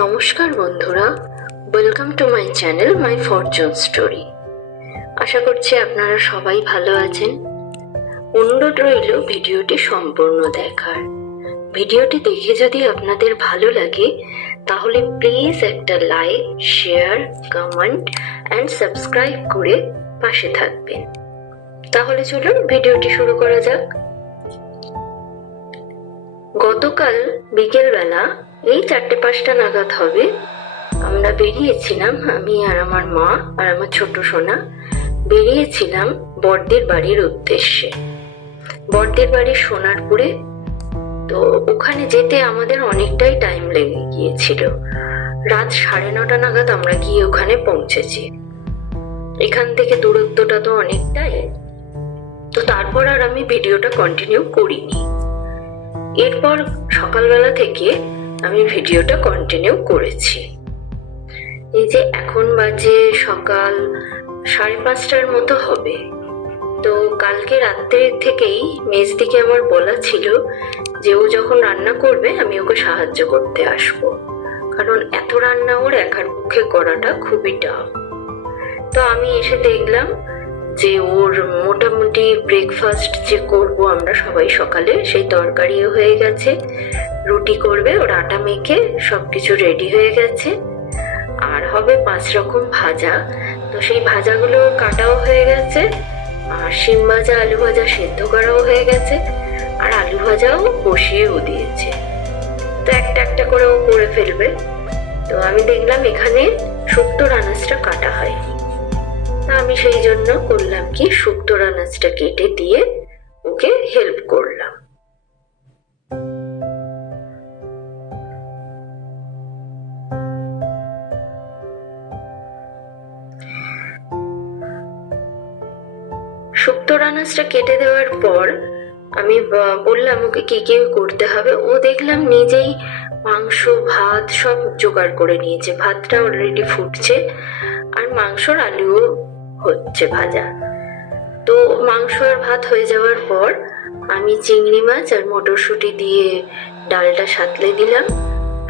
নমস্কার বন্ধুরা, welcome to my channel my fortune story. আশা করছি আপনারা সবাই ভালো আছেন। অনুরোধ রইল ভিডিওটি সম্পূর্ণ দেখার। ভিডিওটি দেখে যদি আপনাদের ভালো লাগে তাহলে প্লিজ একটা like, share, comment and subscribe করে পাশে থাকবেন। তাহলে চলুন ভিডিওটি শুরু করা যাক। গতকাল বিকেলবেলা এই 4-5টা নাগাদ হবে, আমরা বেরিয়েছিলাম, আমি আর আমার মা আর আমার ছোট সোনা বেরিয়েছিলাম বড়দের বাড়ির উদ্দেশ্যে। বড়দের বাড়ি সোনারপুরে। তো ওখানে যেতে আমাদের অনেকটাই টাইম লেগে গিয়েছিল। রাত 9:30 নাগাদ আমরা গিয়ে ওখানে পৌঁছেছি। এখান থেকে দূরত্বটা তো অনেকটাই। তো তারপর আর আমি ভিডিওটা কন্টিনিউ করিনি। এরপর সকালবেলা থেকে আমি ভিডিওটা কন্টিনিউ করেছি। এই যে এখন বাজে সকাল 5:30টার মতো হবে। তো কালকে রাত্রে থেকেই মেজদিকে আমার বলা ছিল যে ও যখন রান্না করবে আমি ওকে সাহায্য করতে আসবো, কারণ এত রান্না ওর একার পক্ষে করাটা খুবই টাফ। তো আমি এসে দেখলাম যে ওর মোটামুটি ব্রেকফাস্ট যে করব আমরা সবাই সকালে, সেই তরকারিও হয়ে গেছে, রুটি করবে, ওর আটা মেখে সবকিছু রেডি হয়ে গেছে, আর হবে 5 রকম ভাজা। তো সেই ভাজাগুলো কাটাও হয়ে গেছে, আর শিম ভাজা, আলু ভাজা সেদ্ধ করাও হয়ে গেছে, আর আলু ভাজাও বসিয়েও দিয়েছে। তো একটা একটা করে ও করে ফেলবে। তো আমি দেখলাম এখানে শুক্তোর আনাজটা কাটা হয়নি। তা আমি সেই জন্য করলাম কি, শুক্তোর আনাজটা কেটে দিয়ে ওকে হেল্প করলাম। শুক্তোর আনাজটা কেটে দেওয়ার পর আমি বললাম ওকে কি কি করতে হবে। ও দেখলাম নিজেই মাংস ভাত সব জোগাড় করে নিয়েছে। ভাতটা অলরেডি ফুটছে, আর মাংসর আলুও হচ্ছে ভাজা। তো মাংস আর ভাত হয়ে যাওয়ার পর আমি চিংড়ি মাছ আর মটরশুঁটি দিয়ে ডালটা সাঁতলে দিলাম,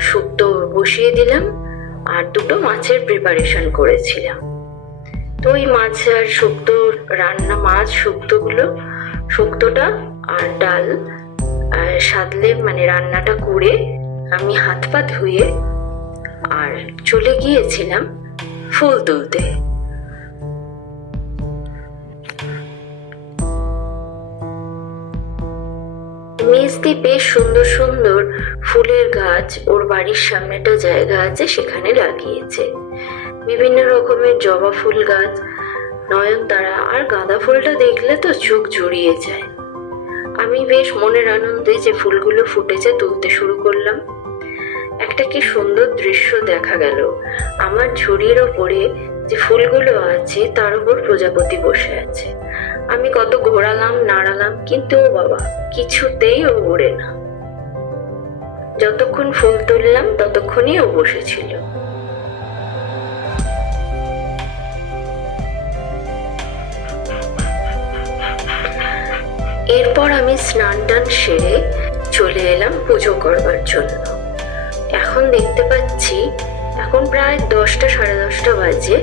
শুক্তো বসিয়ে দিলাম, আর 2টো মাছের প্রিপারেশন করেছিলাম। তো ওই মাছ আর শুক্তো রান্না, মাছ শুক্তোটা আর ডাল সাঁতলে মানে রান্নাটা করে আমি হাত পা ধুয়ে আর চলে গিয়েছিলাম ফুল তুলতে। মেজদি বেশ সুন্দর সুন্দর ফুলের গাছ ওর বাড়ির সামনে একটা জায়গা আছে, সেখানে লাগিয়েছে। বিভিন্ন রকমের জবা ফুল গাছ, নয়নতারা আর গাঁদা ফুলটা দেখলে তো চোখ জুড়িয়ে যায়। আমি বেশ মনের আনন্দে যে ফুলগুলো ফুটেছে তুলতে শুরু করলাম। একটা কি সুন্দর দৃশ্য দেখা গেল। আমার ঝুড়ির ওপরে যে ফুলগুলো আছে তার উপর প্রজাপতি বসে আছে। আমি কত ঘোরালাম নাড়ালাম, কিন্তু ও বাবা কিছুতেই ও ওড়ে না। যতক্ষণ ফুল তুললাম ততক্ষণই ও বসেছিল। এরপর আমি স্নান টান সেরে চলে এলাম পুজো করবার জন্য। এখন দেখতে পাচ্ছি এখন প্রায় 10টা 10:30 বাজে।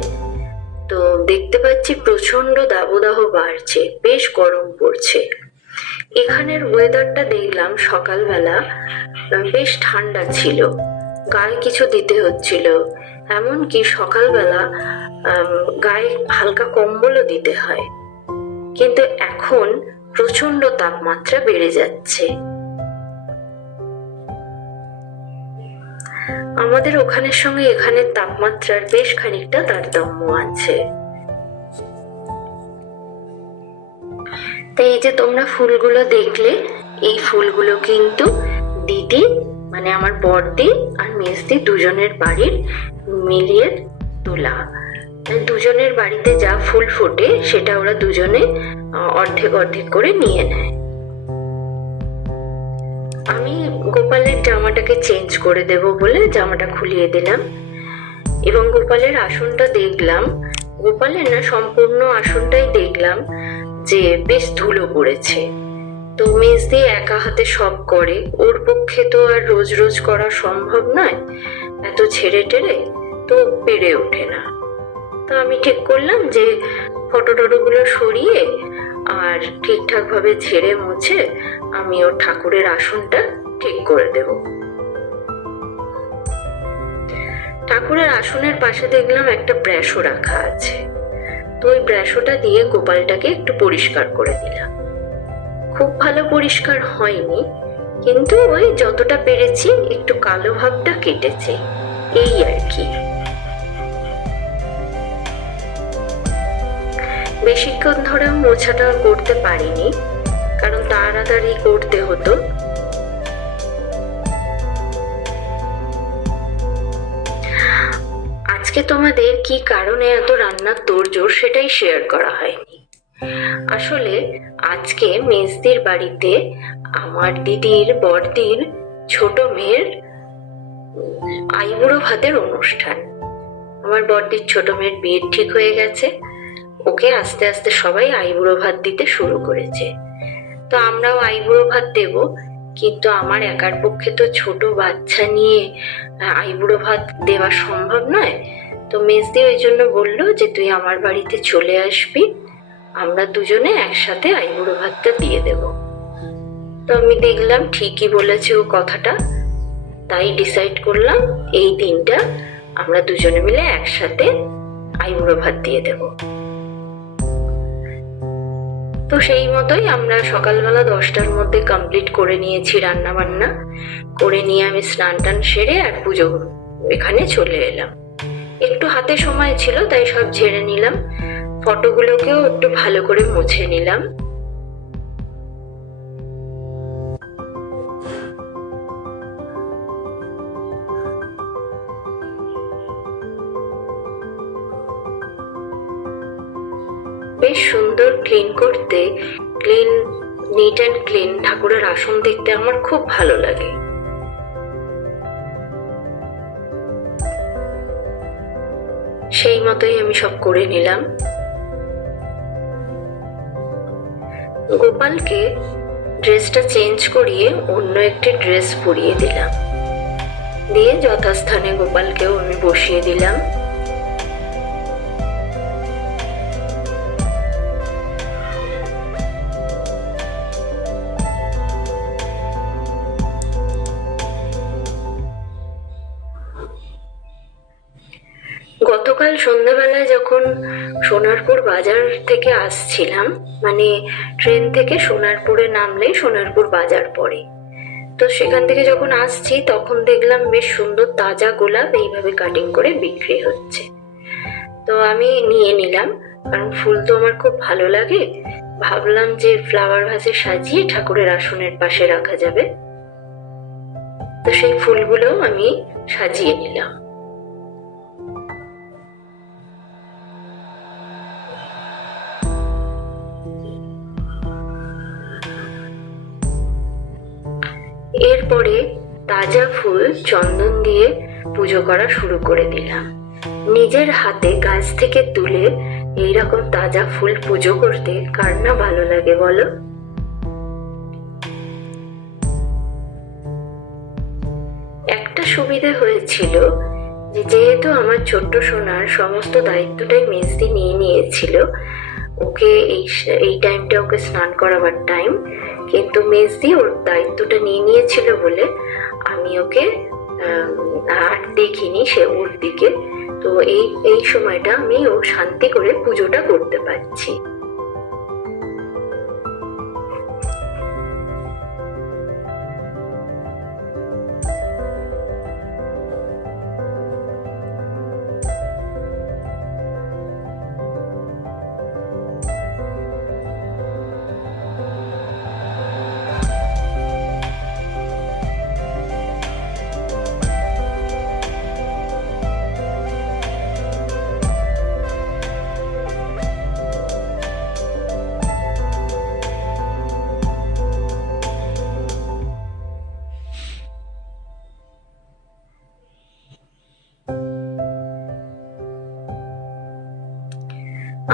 তো দেখতে পাচ্ছি প্রচন্ড দাবদাহ বাড়ছে, বেশ গরম পড়ছে। এখানের ওয়েদারটা দেখলাম সকালবেলা বেশ ঠান্ডা ছিল, গায়ে কিছু দিতে হচ্ছিল, এমনকি সকালবেলা গায়ে হালকা কম্বলও দিতে হয়। কিন্তু এখন প্রচন্ড তাপমাত্রা বেড়ে যাচ্ছে। আমাদের ওখানের সঙ্গে এখানের তাপমাত্রার বেশ খানিকটা তারতম্য আছে। তাই এই যে তোমরা ফুলগুলো দেখলে, এই ফুলগুলো কিন্তু দিদি মানে আমার বড়দি আর মেজদি দুজনের বাড়ির মিলিয়ে তোলা। দুজনের বাড়িতে যা ফুল ফোটে সেটা ওরা দুজনে অর্ধেক অর্ধেক করে নিয়ে নেয়। আমি গোপালের জামাটাকে চেঞ্জ করে দেব বলে জামাটা খুলিয়ে দিলাম, এবং গোপালের আসনটা দেখলাম, গোপালের না সম্পূর্ণ আসনটাই দেখলাম যে বেশ ধুলো পড়েছে। তো মেজদি একা হাতে সব করে, ওর পক্ষে তো আর রোজ রোজ করা সম্ভব নয়, এত ছেড়ে টেড়ে তো পেরে ওঠে না। তো আমি ঠিক করলাম যে ফটো টটোগুলো সরিয়ে আর ঠিকঠাক ভাবে ঝেড়ে মুছে আমি ওর ঠাকুরের আসনটা ঠিক করে দেব। ঠাকুরের আসনের পাশে দেখলাম একটা ব্রাশও রাখা আছে, তো ওই ব্রাশটা দিয়ে গোপালটাকে একটু পরিষ্কার করে দিলাম। খুব ভালো পরিষ্কার হয়নি, কিন্তু ওই যতটা পেরেছি একটু কালো ভাবটা কেটেছে, এই আর কি। বেশিক্ষণ ধরে মোছাটা করতে পারিনি, কারণ তাড়াতাড়ি করতে হতো। আজকে তোমাদের কি কারণে এত রান্নার তোড়জোড় সেটাই শেয়ার করা হয়নি। আসলে আজকে মেজদির বাড়িতে আমার দিদির বড়দির ছোট মেয়ের আইবুড়ো ভাতের অনুষ্ঠান। আমার বড়দির ছোট মেয়ের বিয়ে ঠিক হয়ে গেছে, ওকে আস্তে আস্তে সবাই আইবুড়ো ভাত দিতে শুরু করেছে। তো আমরাও আইবুড়ো ভাত দেব, কিন্তু আমার একার পক্ষে তো ছোট বাচ্চা নিয়ে আইবুড়ো ভাত দেওয়া সম্ভব নয়। তো মেজদি ওই জন্য বললো যে তুই আমার বাড়িতে চলে আসবি, আমরা দুজনে একসাথে আইবুড়ো ভাতটা দিয়ে দেব। তো আমি দেখলাম ঠিকই বলেছে ও কথাটা, তাই ডিসাইড করলাম এই দিনটা আমরা দুজনে মিলে একসাথে আইবুড়ো ভাত দিয়ে দেব। তো সেই মতোই আমরা সকালবেলা 10টার মধ্যে কমপ্লিট করে নিয়েছি রান্না বান্না করে নিয়ে আমি স্নান টান সেরে আর পুজো এখানে চলে এলাম। একটু হাতে সময় ছিল তাই সব ঝেড়ে নিলাম, ফটোগুলোকেও একটু ভালো করে মুছে নিলাম। বেশ সুন্দর ক্লিন করতে, নিট অ্যান্ড ক্লিন ঠাকুরের আসন দেখতে আমার খুব ভালো লাগে। সেই মতোই আমি সব করে নিলাম। গোপালকে ড্রেসটা চেঞ্জ করিয়ে অন্য একটি ড্রেস পরিয়ে দিলাম, দিয়ে যথাস্থানে গোপালকেও আমি বসিয়ে দিলাম। গতকাল সন্ধ্যাবেলায় যখন সোনারপুর বাজার থেকে আসছিলাম, মানে ট্রেন থেকে সোনারপুরে নামলে সোনারপুর বাজার পড়ে, তো সেখান থেকে যখন আসছি তখন দেখলাম বেশ সুন্দর তাজা গোলাপ এইভাবে কাটিং করে বিক্রি হচ্ছে। তো আমি নিয়ে নিলাম, কারণ ফুল তো আমার খুব ভালো লাগে। ভাবলাম যে ফ্লাওয়ার ভাসে সাজিয়ে ঠাকুরের আসনের পাশে রাখা যাবে, তো সেই ফুলগুলো আমি সাজিয়ে নিলাম। এরপরে তাজা ফুল চন্দন দিয়ে পুজো করা শুরু করে দিলাম। নিজের হাতে গাছ থেকে তুলে এইরকম তাজা ফুল পুজো করতে কার না ভালো লাগে বলো? একটা সুবিধা হয়েছিল যে যেহেতু আমার ছোট্ট সোনার সমস্ত দায়িত্বটাই মেজদি নিয়ে নিয়েছিল, ওকে এই টাইমটা ওকে স্নান করাবার টাইম, কিন্তু মেজদি ওর দায়িত্বটা নিয়ে নিয়েছিল বলে আমি ওকে আর দেখিনি সে ওর দিকে। তো এই সময়টা আমি ও শান্তি করে পুজোটা করতে পারছি।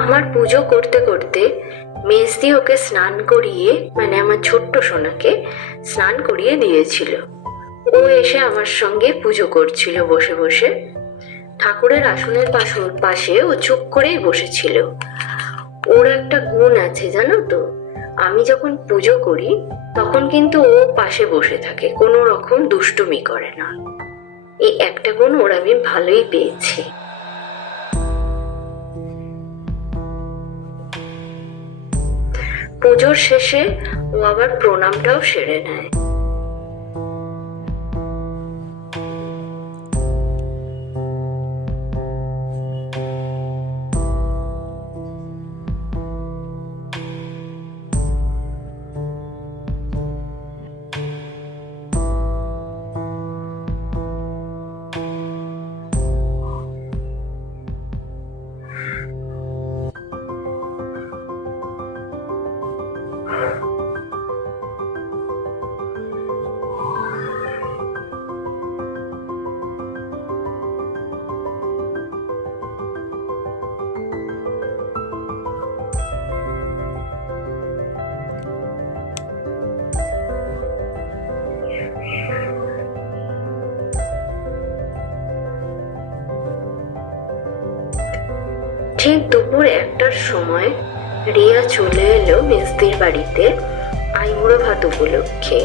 আমার পুজো করতে করতে মেজদি ওকে স্নান করিয়ে, মানে আমার ছোট্ট সোনাকে স্নান করিয়ে দিয়েছিল। ও এসে আমার সঙ্গে পুজো করছিল বসে বসে। ঠাকুরের আসনের পাশে ও চুপ করেই বসেছিল। ওর একটা গুণ আছে জানো তো, আমি যখন পুজো করি তখন কিন্তু ও পাশে বসে থাকে, কোনো রকম দুষ্টুমি করে না। এই একটা গুণ ওর আমি ভালোই পেয়েছি। পুজোর শেষে ও আবার প্রণামটাও সেরে নেয়। ঠিক দুপুর 1টার সময় রিয়া চলে এলো মেজদির বাড়িতে আইবুড়ো ভাত উপলক্ষে।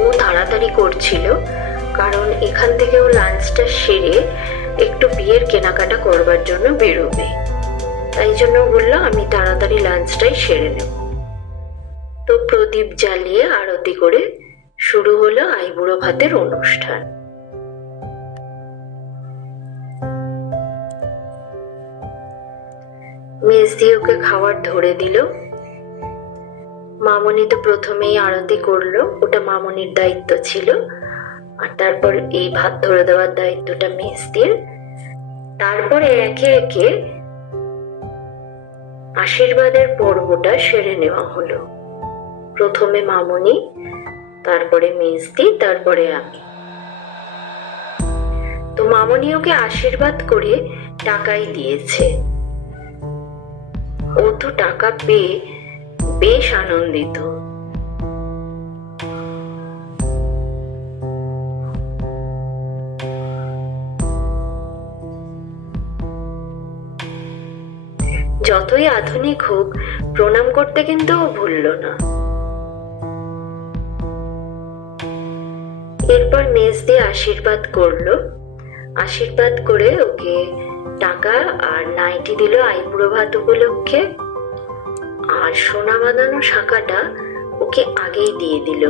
ও তাড়াতাড়ি করছিল, কারণ এখান থেকে ও লাঞ্চটা সেরে একটু বিয়ের কেনাকাটা করবার জন্য বেরোবে। তাই জন্য বললো আমি তাড়াতাড়ি লাঞ্চটাই সেরে নেব। তো প্রদীপ জ্বালিয়ে আরতি করে শুরু হলো আইবুড়ো ভাতের অনুষ্ঠান। মেজদি ওকে খাবার ধরে দিল। মামনি তো প্রথমেই আরতি করলো, ওটা মামনির দায়িত্ব ছিল। আর তারপর এই ভাত ধরে দেওয়ার দায়িত্বটা মেজদির। তারপরে একে একে আশীর্বাদের পর্বটা সেরে নেওয়া হলো। প্রথমে মামনি, তারপরে মেজদি, তারপরে আমি। তো মামনি ওকে আশীর্বাদ করে টাকাই দিয়েছে। ও তো টাকা পেয়ে বেশ আনন্দিত। যতই আধুনিক হোক, প্রণাম করতে কিন্তু ও ভুলল না। এরপর মেজদি আশীর্বাদ করলো। আশীর্বাদ করে ওকে টাকা আর নাইটি দিল আইবুড়ো ভাত উপলক্ষে। আর সোনা বাঁধানো শাঁখাটা ওকে আগেই দিয়ে দিল,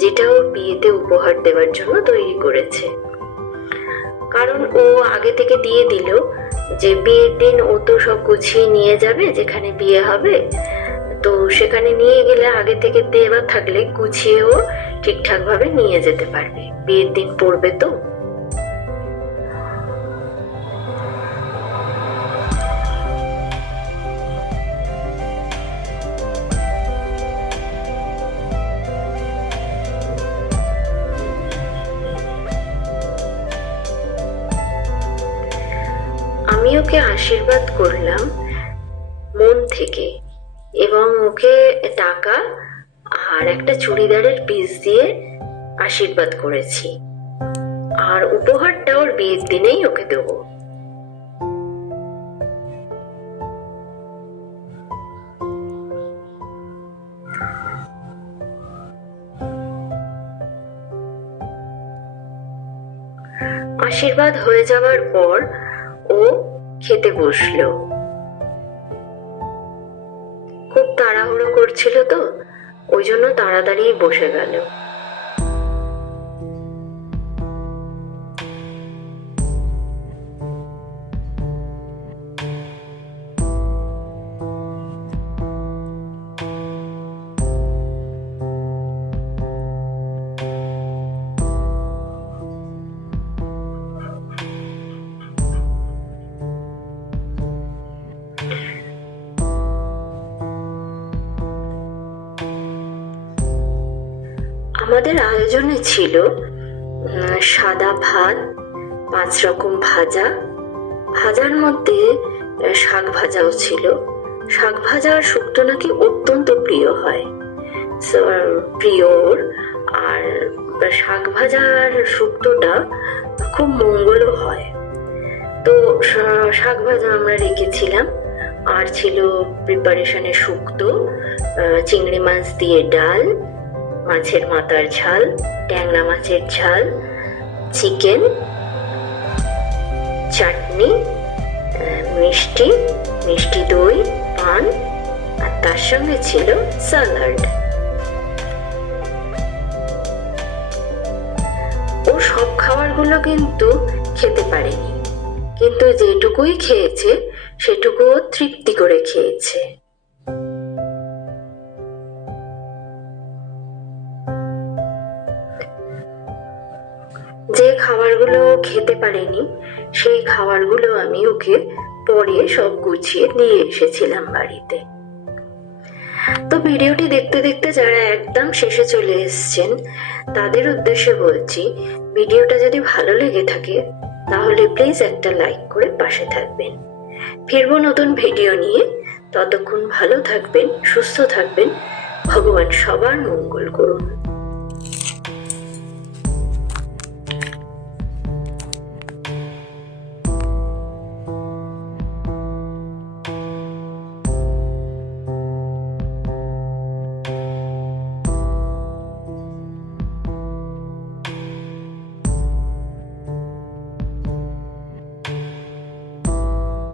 যেটা ওর বিয়েতে উপহার দেওয়ার জন্য তৈরি করেছে। কারণ ও আগে থেকে দিয়ে দিল যে বিয়ের দিন ও তো সব গুছিয়ে নিয়ে যাবে যেখানে বিয়ে হবে, তো সেখানে নিয়ে গেলে আগে থেকে দেওয়া থাকলে গুছিয়ে ও ঠিকঠাক ভাবে নিয়ে যেতে পারবে, বিয়ের দিন পড়বে তো। আমি ওকে আশীর্বাদ করলাম মন থেকে, এবং ওকে টাকা আর একটা চুড়িদারের পিস দিয়ে আশীর্বাদ করেছি। আর উপহারটা ওর বিয়ের দিনেই ওকে দেব। আশীর্বাদ হয়ে যাওয়ার পর ও খেতে বসলো। খুব তাড়াহুড়ো করছিল তো, ওই জন্য তাড়াতাড়ি বসে গেল। আমাদের আয়োজনে ছিল সাদা ভাত, 5 রকম ভাজা, ভাজার মধ্যে শাক ভাজাও ছিল, শাক ভাজা আর শুক্তো নাকি অত্যন্ত প্রিয় হয়, প্রিয়র। আর শাক ভাজা আর শুক্তোটা খুব মঙ্গলও হয়। তো শাক ভাজা আমরা রেখেছিলাম, আর ছিল প্রিপারেশনে শুক্তো, চিংড়ি মাছ দিয়ে ডাল, মাছের মাথার ঝাল, ট্যাংরা মাছের ঝাল, চিকেন, চাটনি, মিষ্টি, মিষ্টি দই, পান, আর তার সঙ্গে ছিল স্যালাড। ও সব খাবারগুলো কিন্তু খেতে পারেনি, কিন্তু যেটুকুই খেয়েছে সেটুকু তৃপ্তি করে খেয়েছে। যে খাবারগুলো খেতে পারেনি সেই খাবারগুলো আমি ওকে পরে সব গুছিয়ে দিয়ে এসেছিলাম বাড়িতে। তো ভিডিওটি দেখতে দেখতে যারা একদম শেষে চলে এসেছেন তাদের উদ্দেশ্যে বলছি, ভিডিওটা যদি ভালো লেগে থাকে তাহলে প্লিজ একটা লাইক করে পাশে থাকবেন। ফিরবো নতুন ভিডিও নিয়ে, ততক্ষণ ভালো থাকবেন, সুস্থ থাকবেন, ভগবান সবার মঙ্গল করুন।